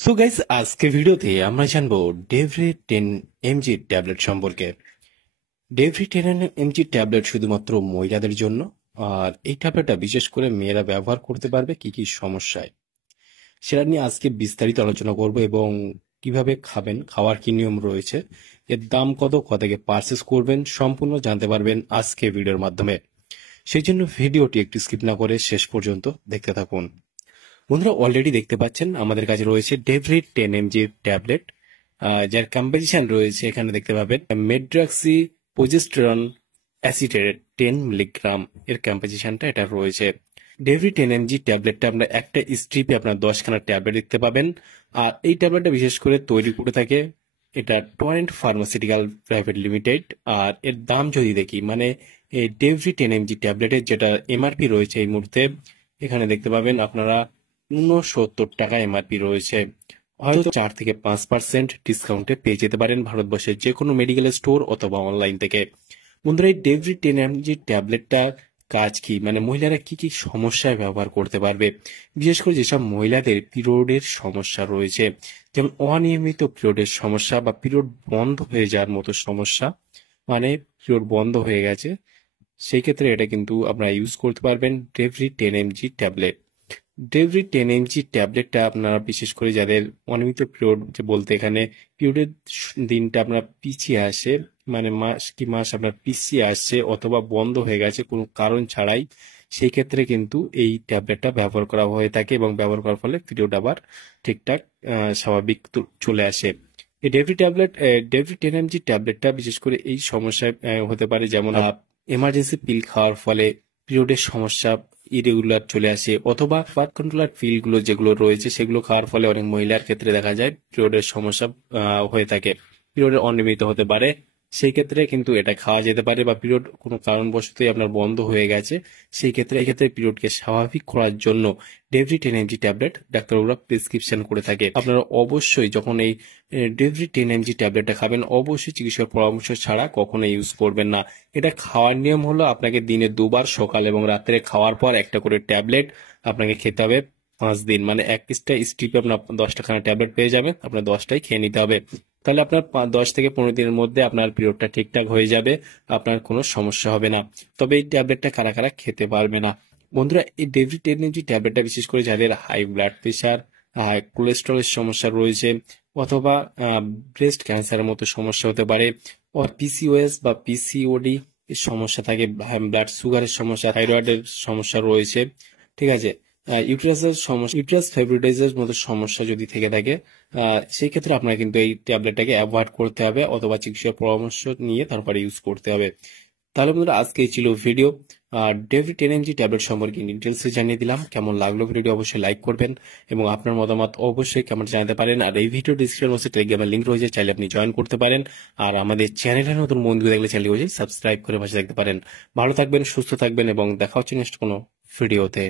So guys, আজকে ভিডিওতে আমরা জানবো ডেভরি 10 mg ট্যাবলেট সম্পর্কে। ডেভরি 10 mg ট্যাবলেট শুধুমাত্র মহিলাদের জন্য, আর এই ট্যাবলেটটা বিশেষ করে মেয়েরা ব্যবহার করতে পারবে কি কি সমস্যায়, সেটা নিয়ে আজকে বিস্তারিত আলোচনা করব এবং কিভাবে খাবেন, খাওয়ার কি নিয়ম রয়েছে, এর দাম কত, কোথা থেকে পারচেস করবেন, সম্পূর্ণ জানতে পারবেন আজকে ভিডিওর মাধ্যমে। সেই জন্য ভিডিওটি একটু স্কিপ না করে শেষ পর্যন্ত দেখতে থাকুন। বন্ধুরা, অলরেডি দেখতে পাচ্ছেন আমাদের কাছে রয়েছে ডেভরি 10 mg ট্যাবলেট, যার কম্পোজিশন রয়েছে এখানে দেখতে পাবেন মেড্রাক্সি প্রোজেস্টেরন অ্যাসিটেট 10 মিলিগ্রাম এর কম্পোজিশনটা এটা রয়েছে। ডেভরি 10 mg ট্যাবলেটটা আমরা একটা স্ট্রিপে আপনার 10খানা ট্যাবলেট দেখতে পাবেন। আর এই ট্যাবলেটটা বিশেষ করে তৈরি করে থাকে এটা টরেন্ট ফার্মাসিউটিক্যাল প্রাইভেট লিমিটেড। আর এর দাম যদি দেখি, মানে এই ডেভরি 10 mg ট্যাবলেটের যেটা এমআরপি রয়েছে এই মুহূর্তে এখানে দেখতে পাবেন আপনারা 69 টাকা এমআরপি রয়েছে। হয়তো 4 থেকে 5% ডিসকাউন্টে পেয়ে যেতে পারেন ভারতবর্ষের যে কোনো মেডিকেল স্টোর অথবা অনলাইন থেকে। বন্ধুরা, এই ডেভরি 10 mg ট্যাবলেটটা কাজ কি, মানে মহিলারা কি কি সমস্যায় ব্যবহার করতে পারবে, বিশেষ করে যেসব মহিলাদের পিরিয়ডের সমস্যা রয়েছে, যেমন অনিয়মিত পিরিয়ডের সমস্যা বা পিরিয়ড বন্ধ হয়ে যাওয়ার মতো সমস্যা, মানে পিরিয়ড বন্ধ হয়ে গেছে, সেই ক্ষেত্রে এটা কিন্তু আপনারা ইউজ করতে পারবেন ডেভরি 10 mg ট্যাবলেট। ডেভরি 10 mg ট্যাবলেটটা আপনারা বিশেষ করে যাদের অনিয়মিত পিরিয়ড, যে বলতে এখানে পিরিয়ডের দিনটা আপনার পিছিয়ে আসে, মানে মাস কি মাস আপনার পিছিয়ে আসছে অথবা বন্ধ হয়ে গেছে কোনো কারণ ছাড়াই, সেই ক্ষেত্রে কিন্তু এই ট্যাবলেটটা ব্যবহার করা হয়ে থাকে এবং ব্যবহার করার ফলে পিরিয়ড আবার ঠিকঠাক স্বাভাবিক চলে আসে। এই ডেভরি 10 mg ট্যাবলেটটা বিশেষ করে এই সমস্যায় হতে পারে, যেমন এমার্জেন্সি পিল খাওয়ার ফলে পিরিয়ডের সমস্যা ইরেগুলার চলে আসে, অথবা বার্থ কন্ট্রোলার পিল গুলো যেগুলো রয়েছে সেগুলো খাওয়ার ফলে অনেক মহিলার ক্ষেত্রে দেখা যায় পিরিয়ডের সমস্যা হয়ে থাকে, পিরিয়ডের অনিয়মিত হতে পারে। সেই ক্ষেত্রে কিন্তু এটা খাওয়া যেতে পারে, বা পিরিয়ড কোনো কারণবশতই আপনার বন্ধ হয়ে গেছে, সেই ক্ষেত্রে এক্ষেত্রে পিরিয়ডকে স্বাভাবিক করার জন্য ডেভরি 10 mg ট্যাবলেট ডাক্তারবাবুরা প্রেসক্রিপশন করে থাকে। আপনারা অবশ্যই যখন এই ডেভরি 10 mg ট্যাবলেটটা খাবেন, অবশ্যই চিকিৎসকের পরামর্শ ছাড়া কখনো ইউজ করবেন না। এটা খাওয়ার নিয়ম হলো আপনাকে দিনে দুবার, সকাল এবং রাত্রে খাওয়ার পর একটা করে ট্যাবলেট আপনাকে খেতে হবে 5 দিন। মানে একটা স্ট্রিপে আপনার 10টাখানা ট্যাবলেট পেয়ে যাবেন, আপনার 10টাই খেয়ে নিতে হবে। তাহলে আপনার 10 থেকে 15 দিনের মধ্যে আপনার পিরিয়ডটা ঠিকঠাক হয়ে যাবে, আপনার কোনো সমস্যা হবে না। তবে এই ট্যাবলেটটা কারা কারা খেতে পারবে না? বন্ধুরা, এই ডেভরি 10 mg ট্যাবলেটটা বিশেষ করে যাদের হাই ব্লাড প্রেশার, হাই কোলেস্টেরলের সমস্যা রয়েছে, অথবা ব্রেস্ট ক্যান্সারের মতো সমস্যা হতে পারে, পিসিওএস বা পিসিওডি এর সমস্যা থাকে, ব্লাড সুগারের সমস্যা, থাইরয়েডের সমস্যা রয়েছে, ঠিক আছে, ইউটেরাসের সমস্যা, ইউটেরাস ফেব্রিটাইজের মতো সমস্যা যদি থেকে থাকে, সেই ক্ষেত্রে আপনার কিন্তু এই ট্যাবলেটটাকে অ্যাভয়েড করতে হবে, অথবা চিকিৎসকের পরামর্শ নিয়ে তারপরে ইউজ করতে হবে। তাহলে বন্ধুরা, আজকে এই ছিল ভিডিও। আর ডেভরি 10 mg ট্যাবলেট সম্পর্কে ডিটেলসে জানিয়ে দিলাম। কেমন লাগলো ভিডিওটি অবশ্যই লাইক করবেন এবং আপনার মতামত অবশ্যই কমেন্টে জানাতে পারেন। আর এই ভিডিও ডিসক্রিপশন বক্সে টেলিগ্রামের লিঙ্ক রয়েছে, চাইলে আপনি জয়েন করতে পারেন। আর আমাদের চ্যানেলের নতুন বন্ধু দেখলে চ্যানেলটি অবশ্যই সাবস্ক্রাইব করে পাশে থাকতে পারেন। ভালো থাকবেন, সুস্থ থাকবেন এবং দেখা হচ্ছে নেক্সট কোনো ভিডিওতে।